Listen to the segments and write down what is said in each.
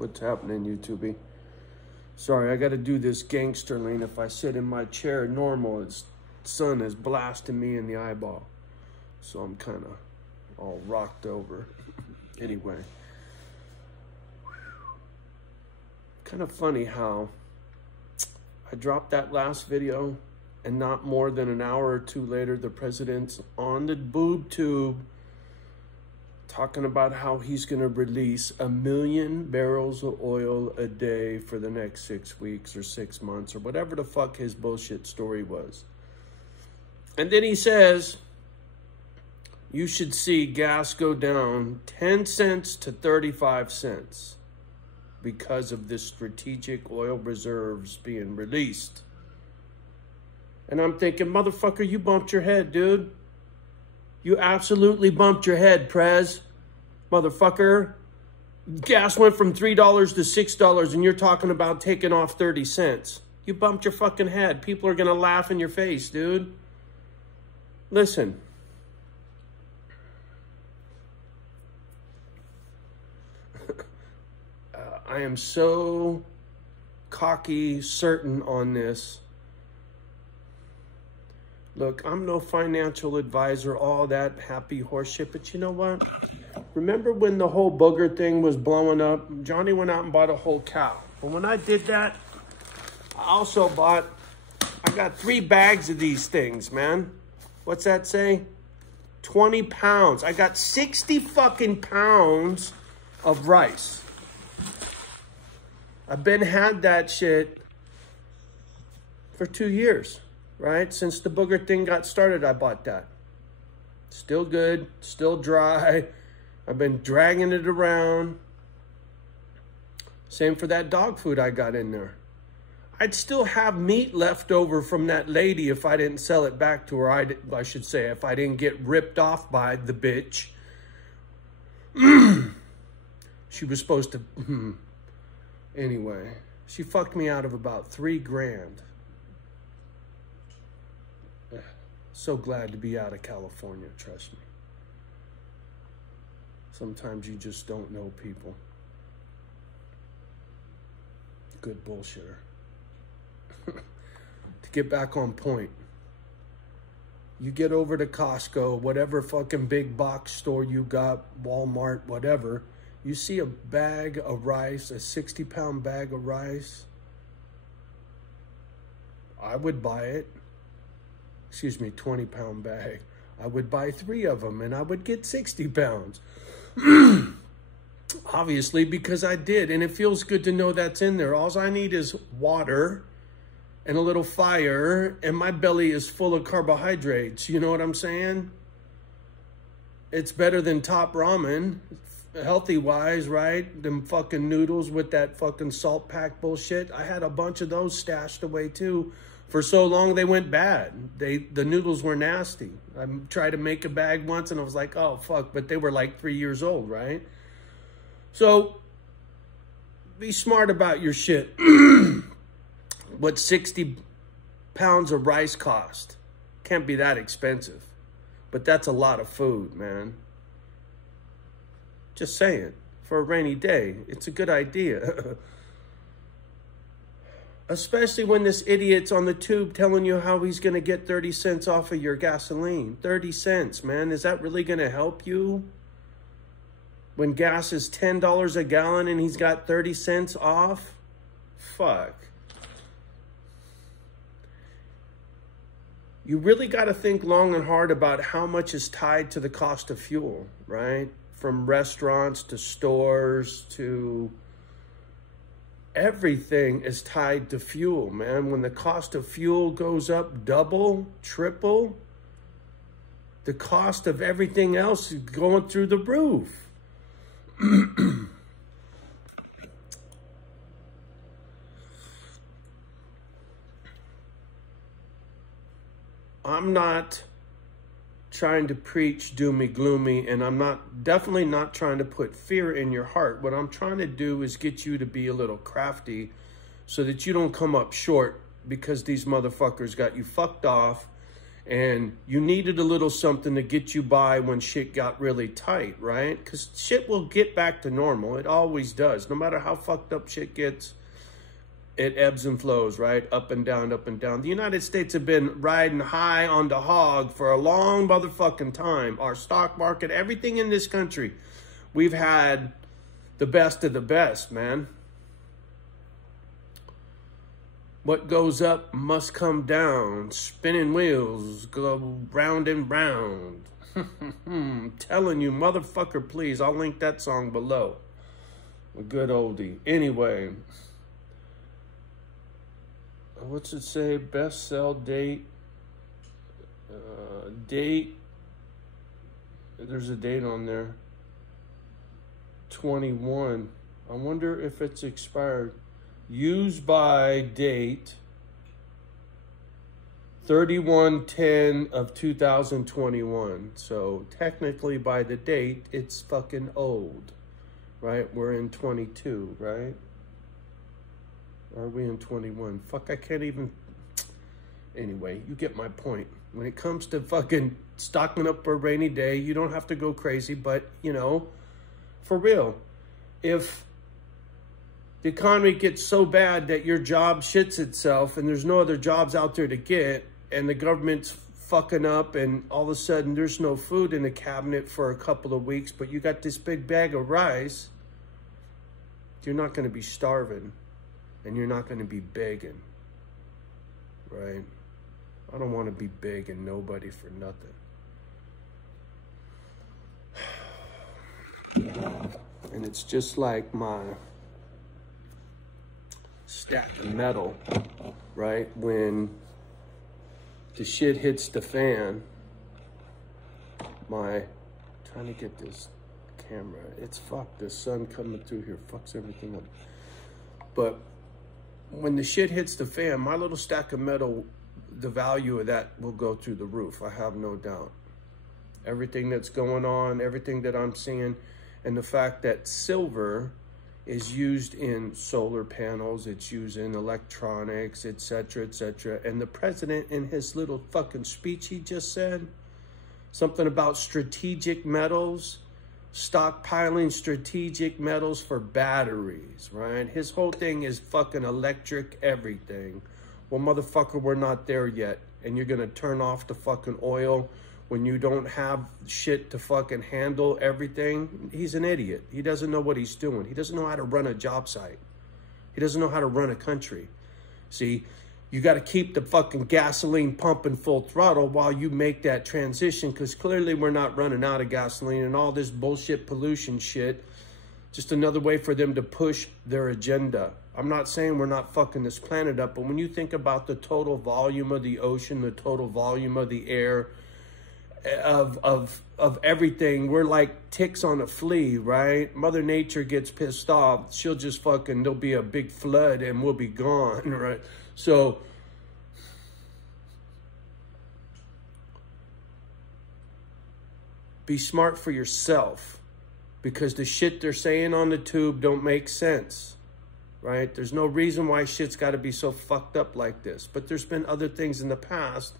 What's happening, YouTube? Sorry, I gotta do this gangster lean. If I sit in my chair normal, the sun is blasting me in the eyeball. So I'm kind of all rocked over. Anyway. Kind of funny how I dropped that last video and not more than an hour or two later, the president's on the boob tube talking about how he's going to release 1 million barrels of oil a day for the next 6 weeks or 6 months or whatever the fuck his bullshit story was. And then he says, you should see gas go down 10 cents to 35 cents because of this strategic oil reserves being released. And I'm thinking, motherfucker, you bumped your head, dude. You absolutely bumped your head, Prez. Motherfucker. Gas went from $3 to $6 and you're talking about taking off 30 cents. You bumped your fucking head. People are going to laugh in your face, dude. Listen. I am so cocky, certain on this. Look, I'm no financial advisor, all that happy horseshit, but you know what? Remember when the whole booger thing was blowing up? Johnny went out and bought a whole cow. But when I did that, I also got 3 bags of these things, man. What's that say? 20 pounds. I got 60 fucking pounds of rice. I've had that shit for 2 years. Right? Since the booger thing got started, I bought that. Still good, still dry. I've been dragging it around. Same for that dog food I got in there. I'd still have meat left over from that lady if I didn't sell it back to her. I should say, if I didn't get ripped off by the bitch. She was supposed to... Anyway, she fucked me out of about $3 grand. So glad to be out of California, trust me. Sometimes you just don't know people. Good bullshitter. To get back on point, you get over to Costco, whatever fucking big box store you got, Walmart, whatever, you see a bag of rice, a 60-pound bag of rice, I would buy it. Excuse me, 20-pound bag. I would buy 3 of them and I would get 60 pounds. Obviously, because I did. And it feels good to know that's in there. All I need is water and a little fire and my belly is full of carbohydrates. You know what I'm saying? It's better than Top Ramen, healthy-wise, right? Them fucking noodles with that fucking salt pack bullshit. I had a bunch of those stashed away too. For so long, they went bad. The noodles were nasty. I tried to make a bag once, and I was like, oh, fuck. But they were like 3 years old, right? So, be smart about your shit. What 60 pounds of rice cost? Can't be that expensive. But that's a lot of food, man. Just saying. For a rainy day, it's a good idea. Especially when this idiot's on the tube telling you how he's going to get 30 cents off of your gasoline. 30 cents, man. Is that really going to help you? When gas is $10 a gallon and he's got 30 cents off? Fuck. You really got to think long and hard about how much is tied to the cost of fuel, right? From restaurants to stores to... Everything is tied to fuel, man. When the cost of fuel goes up double, triple, the cost of everything else is going through the roof. I'm not trying to preach doomy gloomy, and I'm definitely not trying to put fear in your heart. What I'm trying to do is get you to be a little crafty so that you don't come up short because these motherfuckers got you fucked off And you needed a little something to get you by when shit got really tight, right? Because shit will get back to normal. It always does. No matter how fucked up shit gets, it ebbs and flows, right? Up and down, up and down. The United States have been riding high on the hog for a long motherfucking time. Our stock market, everything in this country, we've had the best of the best, man. What goes up must come down. Spinning wheels go round and round. Telling you, motherfucker, please. I'll link that song below. A good oldie. Anyway. What's it say? Best sell date. Date. There's a date on there. 21. I wonder if it's expired. Use by date 31/10 of 2021. So technically by the date, it's fucking old, right? We're in 22, right? Are we in 21? Fuck, I can't even. Anyway, you get my point. When it comes to fucking stocking up for a rainy day, you don't have to go crazy, but you know, for real, if the economy gets so bad that your job shits itself and there's no other jobs out there to get, and the government's fucking up, and all of a sudden there's no food in the cabinet for a couple of weeks, but you got this big bag of rice, you're not going to be starving, and you're not going to be begging, right? I don't want to be begging nobody for nothing. And it's just like my stack of metal, right? When the shit hits the fan, trying to get this camera, it's fucked. The sun coming through here fucks everything up. But when the shit hits the fan, my little stack of metal, the value of that will go through the roof. I have no doubt. Everything that's going on, everything that I'm seeing, and the fact that silver is used in solar panels, it's used in electronics, etc., etc. And the president, in his little fucking speech he just said, something about strategic metals, stockpiling strategic metals for batteries, right? His whole thing is fucking electric everything. Well, motherfucker, we're not there yet. And you're gonna turn off the fucking oil when you don't have shit to fucking handle everything? He's an idiot. He doesn't know what he's doing. He doesn't know how to run a job site. He doesn't know how to run a country. See, you got to keep the fucking gasoline pumping full throttle while you make that transition, because clearly we're not running out of gasoline, and all this bullshit pollution shit, just another way for them to push their agenda. I'm not saying we're not fucking this planet up, but when you think about the total volume of the ocean, the total volume of the air, of everything, we're like ticks on a flea, right? Mother Nature gets pissed off, she'll just fucking, there'll be a big flood and we'll be gone, right? So be smart for yourself, because the shit they're saying on the tube don't make sense, right? There's no reason why shit's got to be so fucked up like this. But there's been other things in the past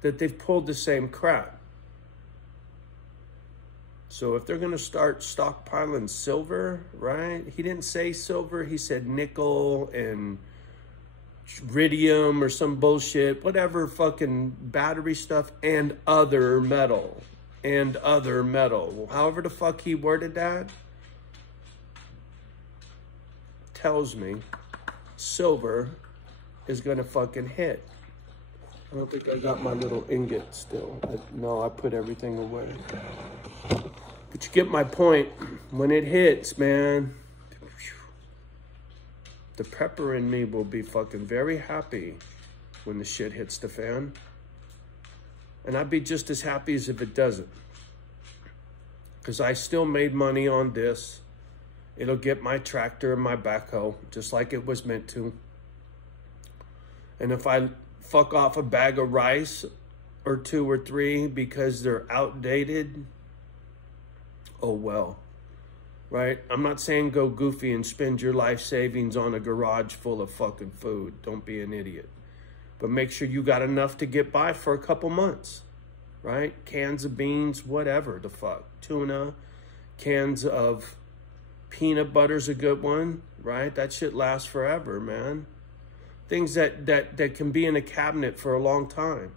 that they've pulled the same crap. So if they're going to start stockpiling silver, right? He didn't say silver. He said nickel and iridium or some bullshit, whatever fucking battery stuff, and other metal. And other metal. However the fuck he worded that, tells me silver is going to fucking hit. I don't think I got my little ingot still. No, I put everything away. But you get my point. When it hits, man, the prepper in me will be fucking very happy when the shit hits the fan. And I'd be just as happy as if it doesn't. Because I still made money on this. It'll get my tractor and my backhoe, just like it was meant to. And if I fuck off a bag of rice or 2 or 3 because they're outdated, oh well, right? I'm not saying go goofy and spend your life savings on a garage full of fucking food. Don't be an idiot. but make sure you got enough to get by for a couple months, right? Cans of beans, whatever the fuck. Tuna, cans of peanut butter's a good one, right? That shit lasts forever, man. Things that can be in a cabinet for a long time.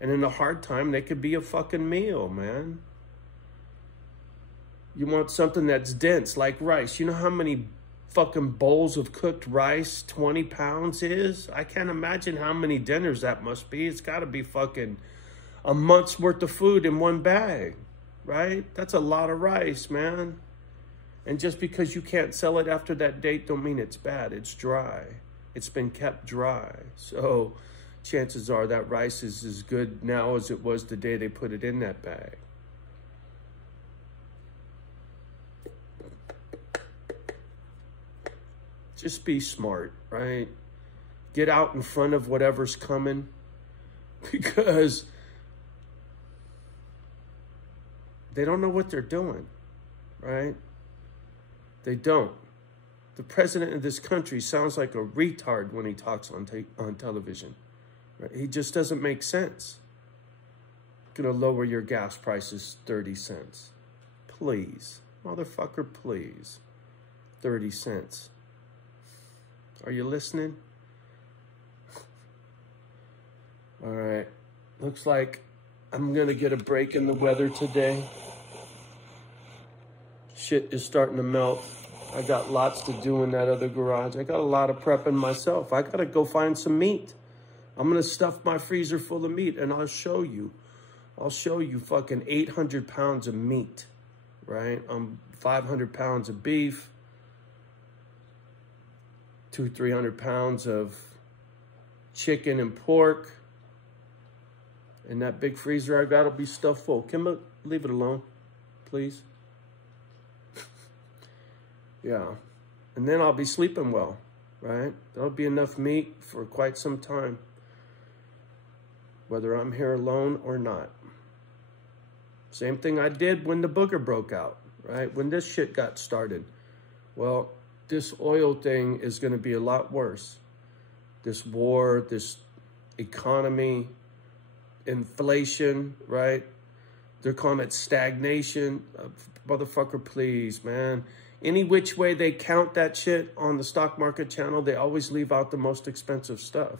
And in a hard time, they could be a fucking meal, man. You want something that's dense, like rice. You know how many fucking bowls of cooked rice 20 pounds is? I can't imagine how many dinners that must be. It's got to be fucking a month's worth of food in one bag, right? That's a lot of rice, man. And just because you can't sell it after that date don't mean it's bad. It's dry. It's been kept dry. So chances are that rice is as good now as it was the day they put it in that bag. Just be smart, right? Get out in front of whatever's coming, because they don't know what they're doing, right? They don't. The president of this country sounds like a retard when he talks on television. Right? He just doesn't make sense. Gonna lower your gas prices 30 cents. Please. Motherfucker, please. 30 cents. Are you listening? All right. Looks like I'm going to get a break in the weather today. Shit is starting to melt. I got lots to do in that other garage. I got a lot of prepping myself. I got to go find some meat. I'm going to stuff my freezer full of meat, and I'll show you. I'll show you fucking 800 pounds of meat, right? 500 pounds of beef. 200-300 pounds of chicken and pork. And that big freezer I got will be stuffed full. Kimba, leave it alone, please. Yeah. And then I'll be sleeping well, right? There'll be enough meat for quite some time, whether I'm here alone or not. Same thing I did when the booger broke out, right? When this shit got started. Well, this oil thing is going to be a lot worse. This war, this economy, inflation, right? They're calling it stagnation. Motherfucker, please, man. Any which way they count that shit on the stock market channel, they always leave out the most expensive stuff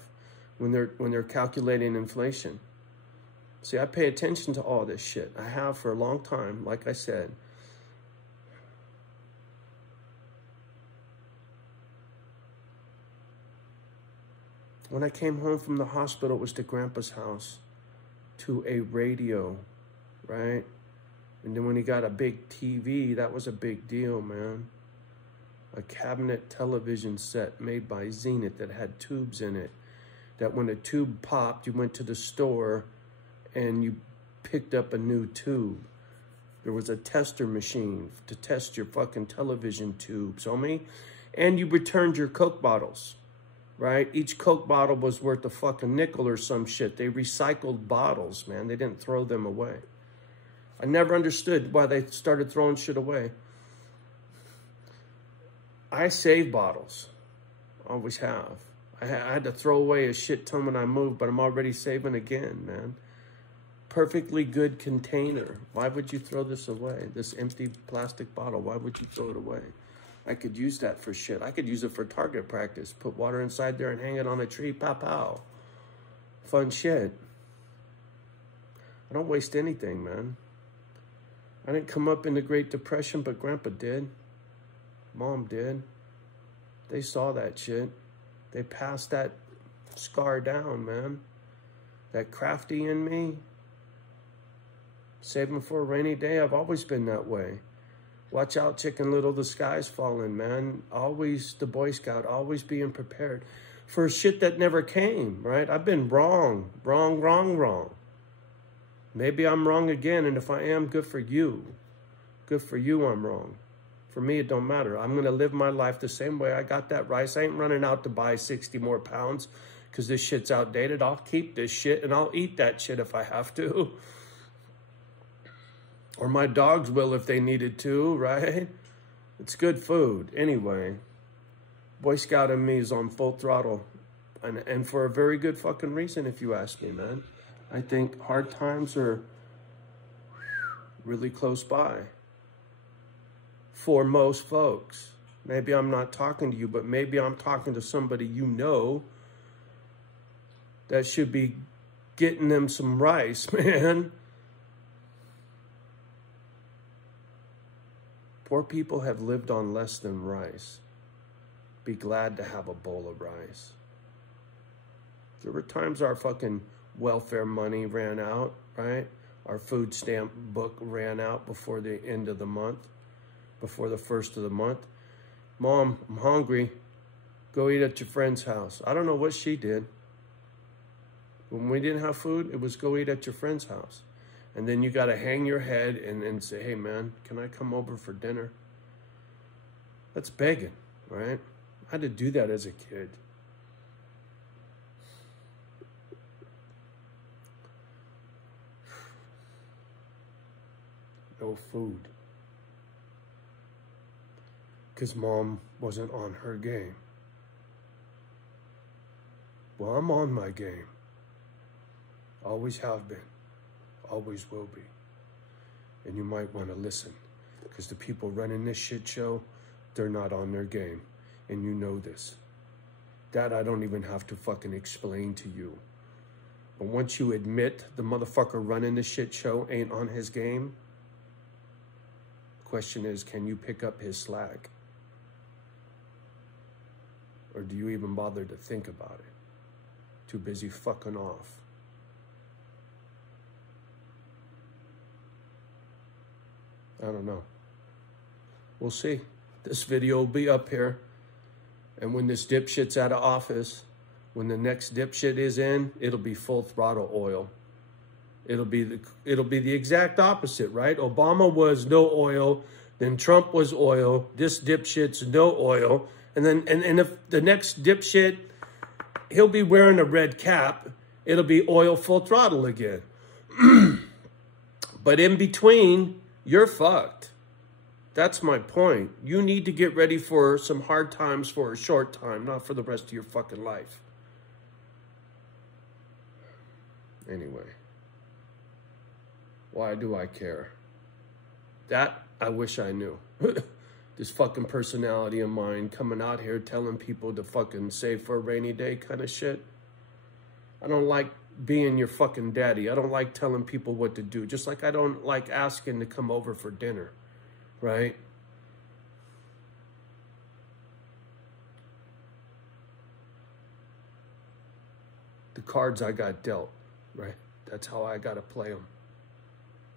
when they're calculating inflation. See, I pay attention to all this shit. I have for a long time, like I said. When I came home from the hospital, it was to Grandpa's house, to a radio, right? And then when he got a big TV, that was a big deal, man. A cabinet television set made by Zenith that had tubes in it, that when a tube popped, you went to the store and you picked up a new tube. There was a tester machine to test your fucking television tubes, homie. And you returned your Coke bottles. Right? Each Coke bottle was worth a fucking nickel or some shit. They recycled bottles, man. They didn't throw them away. I never understood why they started throwing shit away. I save bottles. Always have. I had to throw away a shit ton when I moved, but I'm already saving again, man. Perfectly good container. Why would you throw this away? This empty plastic bottle, why would you throw it away? I could use that for shit. I could use it for target practice. Put water inside there and hang it on a tree. Pow, pow. Fun shit. I don't waste anything, man. I didn't come up in the Great Depression, but Grandpa did. Mom did. They saw that shit. They passed that scar down, man. That crafty in me. Saving for a rainy day. I've always been that way. Watch out, Chicken Little, the sky's falling, man. Always the Boy Scout, always being prepared for shit that never came, right? I've been wrong. Maybe I'm wrong again, and if I am, good for you. Good for you, I'm wrong. For me, it don't matter. I'm going to live my life the same way. I got that rice. I ain't running out to buy 60 more pounds because this shit's outdated. I'll keep this shit, and I'll eat that shit if I have to. Or my dogs will if they needed to, right? It's good food. Anyway, Boy Scout in me is on full throttle. And for a very good fucking reason, if you ask me, man. I think hard times are really close by for most folks. Maybe I'm not talking to you, but maybe I'm talking to somebody you know that should be getting them some rice, man. Poor people have lived on less than rice. Be glad to have a bowl of rice. There were times our fucking welfare money ran out, right? Our food stamp book ran out before the end of the month, before the first of the month. Mom, I'm hungry. Go eat at your friend's house. I don't know what she did. When we didn't have food, it was go eat at your friend's house. And then you got to hang your head and say, hey, man, can I come over for dinner? That's begging, right? I had to do that as a kid. No food. Because mom wasn't on her game. Well, I'm on my game. Always have been. Always will be. And you might want to listen. Because the people running this shit show, they're not on their game. And you know this. That I don't even have to fucking explain to you. But once you admit the motherfucker running this shit show ain't on his game, the question is, can you pick up his slack? Or do you even bother to think about it? Too busy fucking off. I don't know. We'll see. This video will be up here. And when this dipshit's out of office, when the next dipshit is in, it'll be full throttle oil. It'll be the exact opposite, right? Obama was no oil, then Trump was oil, this dipshit's no oil, and then and if the next dipshit, he'll be wearing a red cap, it'll be oil full throttle again. But in between, you're fucked. That's my point. You need to get ready for some hard times for a short time, not for the rest of your fucking life. Anyway. Why do I care? That I wish I knew. This fucking personality of mine coming out here telling people to fucking save for a rainy day kind of shit. I don't like being your fucking daddy. I don't like telling people what to do. Just like I don't like asking to come over for dinner, right? The cards I got dealt, right? That's how I got to play them.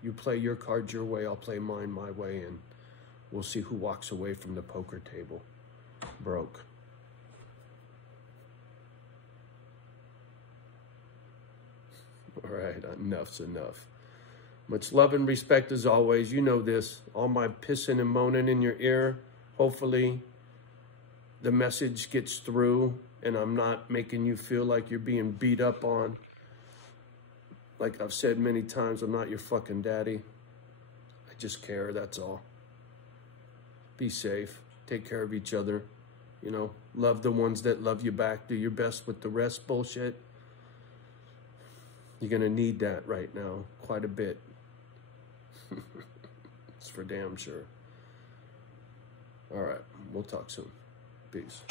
You play your cards your way, I'll play mine my way, and we'll see who walks away from the poker table broke. All right, enough's enough. Much love and respect as always. You know this. All my pissing and moaning in your ear. Hopefully the message gets through and I'm not making you feel like you're being beat up on. Like I've said many times, I'm not your fucking daddy. I just care, that's all. Be safe. Take care of each other. You know, love the ones that love you back. Do your best with the rest bullshit. You're going to need that right now quite a bit. It's for damn sure. All right, we'll talk soon. Peace.